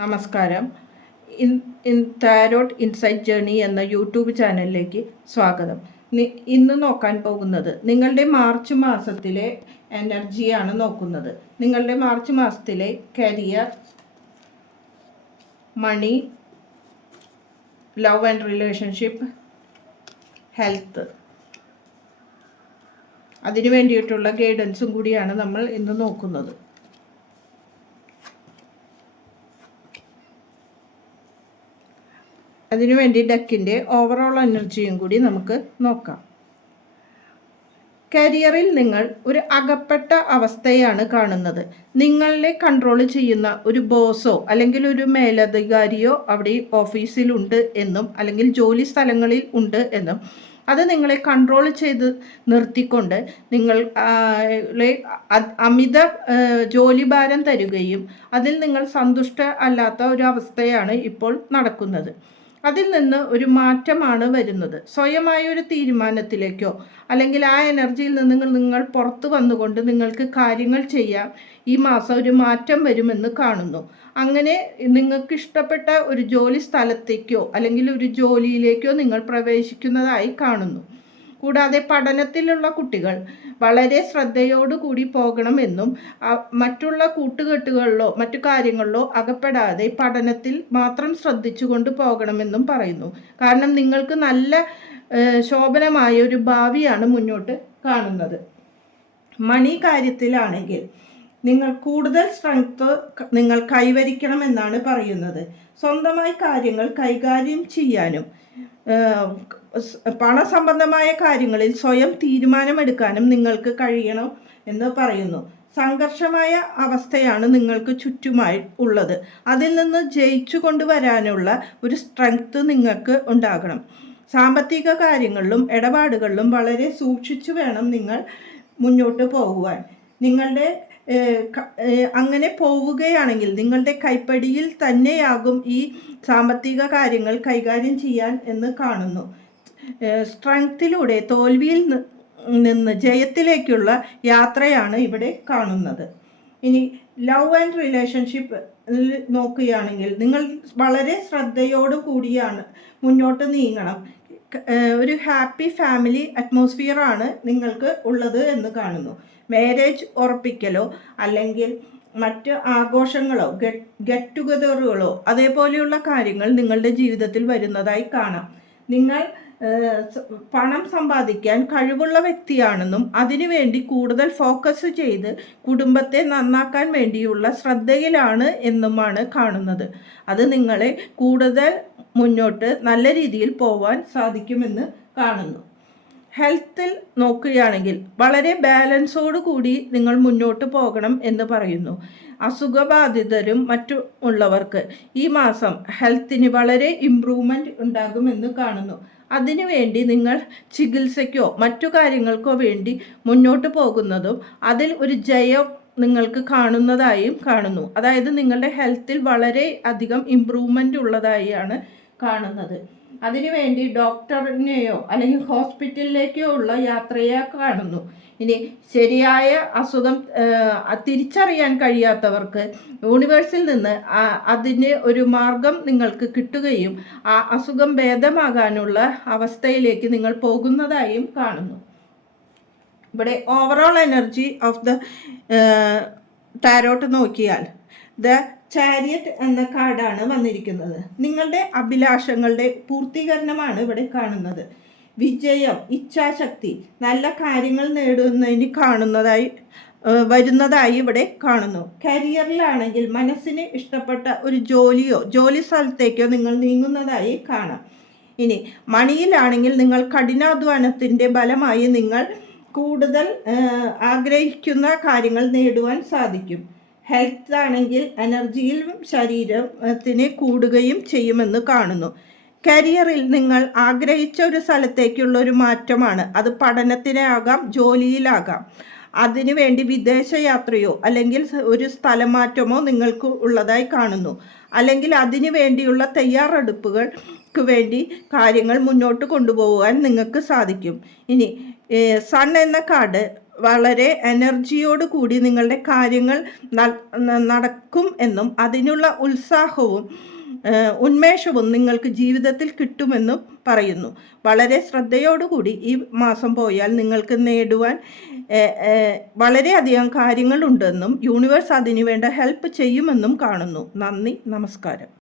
നമസ്കാരം. Tarot insight journey എന്ന YouTube ചാനലിലേക്ക് സ്വാഗതം. ഇന്ന് നോക്കാൻ പോകുന്നത് നിങ്ങളുടെ മാർച്ച് മാസത്തിലെ എനർജിയാണ് നോക്കുന്നത്. നിങ്ങളുടെ മാർച്ച് മാസത്തിലെ career, money, love and relationship, health, അതിനു വേണ്ടിയിട്ടുള്ള ഗൈഡൻസും കൂടിയാണ് നമ്മൾ ഇന്ന് നോക്കുന്നത്. അതിനുവേണ്ടി ഡെക്കിൻ്റെ ഓവറോൾ എനർജിയും കൂടി നമുക്ക് നോക്കാം. കരിയറിൽ നിങ്ങൾ ഒരു അകപ്പെട്ട അവസ്ഥയാണ് കാണുന്നത്. നിങ്ങളെ കൺട്രോൾ ചെയ്യുന്ന ഒരു ബോസോ അല്ലെങ്കിൽ ഒരു മേലധികാരിയോ അവിടെ ഓഫീസിലുണ്ട് എന്നും അല്ലെങ്കിൽ ജോലി സ്ഥലങ്ങളിൽ ഉണ്ട് എന്നും അത് നിങ്ങളെ കൺട്രോൾ ചെയ്ത് നിർത്തിക്കൊണ്ട് നിങ്ങൾ അമിത ജോലിഭാരം തരുകയും അതിൽ നിങ്ങൾ സന്തുഷ്ട അല്ലാത്ത ഒരു അവസ്ഥയാണ് ഇപ്പോൾ നടക്കുന്നത്. അതിൽ നിന്ന് ഒരു മാറ്റമാണ് വരുന്നത്. സ്വയമായ ഒരു തീരുമാനത്തിലേക്കോ അല്ലെങ്കിൽ ആ എനർജിയിൽ നിന്ന് നിങ്ങൾ പുറത്ത് വന്നുകൊണ്ട് നിങ്ങൾക്ക് കാര്യങ്ങൾ ചെയ്യാം. ഈ മാസം ഒരു മാറ്റം വരുമെന്ന് കാണുന്നു. അങ്ങനെ നിങ്ങൾക്ക് ഇഷ്ടപ്പെട്ട ഒരു ജോലി സ്ഥലത്തേക്കോ അല്ലെങ്കിൽ ഒരു ജോലിയിലേക്കോ നിങ്ങൾ പ്രവേശിക്കുന്നതായി കാണുന്നു. കൂടാതെ പഠനത്തിലുള്ള കുട്ടികൾ വളരെ ശ്രദ്ധയോടുകൂടി പോകണമെന്നും മറ്റുള്ള കൂട്ടുകെട്ടുകളിലോ മറ്റു കാര്യങ്ങളിലോ അകപ്പെടാതെ പഠനത്തിൽ മാത്രം ശ്രദ്ധിച്ചുകൊണ്ട് പോകണമെന്നും പറയുന്നു. കാരണം നിങ്ങൾക്ക് നല്ല ശോഭനമായ ഒരു ഭാവിയാണ് മുന്നോട്ട് കാണുന്നത്. മണി കാര്യത്തിലാണെങ്കിൽ നിങ്ങൾ കൂടുതൽ സ്ട്രെങ്ത് നിങ്ങൾ കൈവരിക്കണമെന്നാണ് പറയുന്നത്. സ്വന്തമായി കാര്യങ്ങൾ കൈകാര്യം ചെയ്യാനും പണസംബന്ധമായ കാര്യങ്ങളിൽ സ്വയം തീരുമാനമെടുക്കാനും നിങ്ങൾക്ക് കഴിയണം എന്ന് പറയുന്നു. സംഘർഷമായ അവസ്ഥയാണ് നിങ്ങൾക്ക് ചുറ്റുമായി ഉള്ളത്. അതിൽ നിന്ന് ജയിച്ചു കൊണ്ടുവരാനുള്ള ഒരു സ്ട്രെങ്ത് നിങ്ങൾക്ക് ഉണ്ടാകണം. സാമ്പത്തിക കാര്യങ്ങളിലും ഇടപാടുകളിലും വളരെ സൂക്ഷിച്ചു വേണം നിങ്ങൾ മുന്നോട്ട് പോകുവാൻ. നിങ്ങളുടെ അങ്ങനെ പോവുകയാണെങ്കിൽ നിങ്ങളുടെ കൈപ്പടിയിൽ തന്നെയാകും ഈ സാമ്പത്തിക കാര്യങ്ങൾ കൈകാര്യം ചെയ്യാൻ എന്ന് കാണുന്നു. സ്ട്രെങ്ത്തിലൂടെ തോൽവിയിൽ നിന്ന് ജയത്തിലേക്കുള്ള യാത്രയാണ് ഇവിടെ കാണുന്നത്. ഇനി ലവ് ആൻഡ് റിലേഷൻഷിപ്പ് നോക്കുകയാണെങ്കിൽ നിങ്ങൾ വളരെ ശ്രദ്ധയോടു കൂടിയാണ് മുന്നോട്ട് നീങ്ങണം. ഒരു ഹാപ്പി ഫാമിലി അറ്റ്മോസ്ഫിയറാണ് നിങ്ങൾക്ക് ഉള്ളത് എന്ന് കാണുന്നു. മാരേജ് ഉറപ്പിക്കലോ അല്ലെങ്കിൽ മറ്റ് ആഘോഷങ്ങളോ ഗെറ്റ് ടുഗദറുകളോ അതേപോലെയുള്ള കാര്യങ്ങൾ നിങ്ങളുടെ ജീവിതത്തിൽ വരുന്നതായി കാണാം. നിങ്ങൾ പണം സമ്പാദിക്കാൻ കഴിവുള്ള വ്യക്തിയാണെന്നും അതിനുവേണ്ടി കൂടുതൽ ഫോക്കസ് ചെയ്ത് കുടുംബത്തെ നന്നാക്കാൻ വേണ്ടിയുള്ള ശ്രദ്ധയിലാണ് എന്നുമാണ് കാണുന്നത്. അത് നിങ്ങളെ കൂടുതൽ മുന്നോട്ട് നല്ല രീതിയിൽ പോവാൻ സാധിക്കുമെന്ന് കാണുന്നു. ഹെൽത്തിൽ നോക്കുകയാണെങ്കിൽ വളരെ ബാലൻസോടു കൂടി നിങ്ങൾ മുന്നോട്ട് പോകണം എന്ന് പറയുന്നു. അസുഖബാധിതരും മറ്റുള്ളവർക്ക് ഈ മാസം ഹെൽത്തിന് വളരെ ഇംപ്രൂവ്മെൻറ്റ് ഉണ്ടാകുമെന്ന് കാണുന്നു. അതിനുവേണ്ടി നിങ്ങൾ ചികിത്സയ്ക്കോ മറ്റു കാര്യങ്ങൾക്കോ വേണ്ടി മുന്നോട്ട് പോകുന്നതും അതിൽ ഒരു ജയം നിങ്ങൾക്ക് കാണുന്നതായും കാണുന്നു. അതായത് നിങ്ങളുടെ ഹെൽത്തിൽ വളരെ അധികം ഇംപ്രൂവ്മെൻ്റ് ഉള്ളതായാണ് കാണുന്നത്. അതിനുവേണ്ടി ഡോക്ടറിനെയോ അല്ലെങ്കിൽ ഹോസ്പിറ്റലിലേക്കോ ഉള്ള യാത്രയെ കാണുന്നു. ഇനി ശരിയായ അസുഖം തിരിച്ചറിയാൻ കഴിയാത്തവർക്ക് യൂണിവേഴ്സിൽ നിന്ന് അതിന് ഒരു മാർഗം നിങ്ങൾക്ക് കിട്ടുകയും ആ അസുഖം ഭേദമാകാനുള്ള അവസ്ഥയിലേക്ക് നിങ്ങൾ പോകുന്നതായും കാണുന്നു. ഇവിടെ overall energy of the tarot നോക്കിയാൽ ദ ചാരിയറ്റ് എന്ന കാർഡാണ് വന്നിരിക്കുന്നത്. നിങ്ങളുടെ അഭിലാഷങ്ങളുടെ പൂർത്തീകരണമാണ് ഇവിടെ കാണുന്നത്. വിജയം, ഇച്ഛാശക്തി, നല്ല കാര്യങ്ങൾ നേടുന്നതിന് വരുന്നതായി ഇവിടെ കാണുന്നു. കരിയറിലാണെങ്കിൽ മനസ്സിന് ഇഷ്ടപ്പെട്ട ഒരു ജോലി സ്ഥലത്തേക്കോ നിങ്ങൾ നീങ്ങുന്നതായി കാണാം. ഇനി മണിയിലാണെങ്കിൽ നിങ്ങൾ കഠിനാധ്വാനത്തിൻ്റെ ഫലമായി നിങ്ങൾ കൂടുതൽ ആഗ്രഹിക്കുന്ന കാര്യങ്ങൾ നേടുവാൻ സാധിക്കും. ഹെൽത്ത് ആണെങ്കിൽ എനർജിയിലും ശരീരത്തിന് കൂടുകയും ചെയ്യുമെന്ന് കാണുന്നു. കരിയറിൽ നിങ്ങൾ ആഗ്രഹിച്ച ഒരു സ്ഥലത്തേക്കുള്ള ഒരു മാറ്റമാണ്. അത് പഠനത്തിനാകാം, ജോലിയിലാകാം. അതിനുവേണ്ടി വിദേശയാത്രയോ അല്ലെങ്കിൽ ഒരു സ്ഥലമാറ്റമോ നിങ്ങൾക്ക് ഉള്ളതായി കാണുന്നു. അല്ലെങ്കിൽ അതിനു വേണ്ടിയുള്ള തയ്യാറെടുപ്പുകൾക്ക് വേണ്ടി കാര്യങ്ങൾ മുന്നോട്ട് കൊണ്ടുപോകാൻ നിങ്ങൾക്ക് സാധിക്കും. ഇനി സൺ എന്ന കാർഡ് വളരെ എനർജിയോട് കൂടി നിങ്ങളുടെ കാര്യങ്ങൾ നടക്കും എന്നും അതിനുള്ള ഉത്സാഹവും ഉന്മേഷവും നിങ്ങൾക്ക് ജീവിതത്തിൽ കിട്ടുമെന്നും പറയുന്നു. വളരെ ശ്രദ്ധയോടുകൂടി ഈ മാസം പോയാൽ നിങ്ങൾക്ക് നേടുവാൻ വളരെയധികം കാര്യങ്ങളുണ്ടെന്നും യൂണിവേഴ്സ് അതിനു വേണ്ട ഹെൽപ്പ് ചെയ്യുമെന്നും കാണുന്നു. നന്ദി, നമസ്കാരം.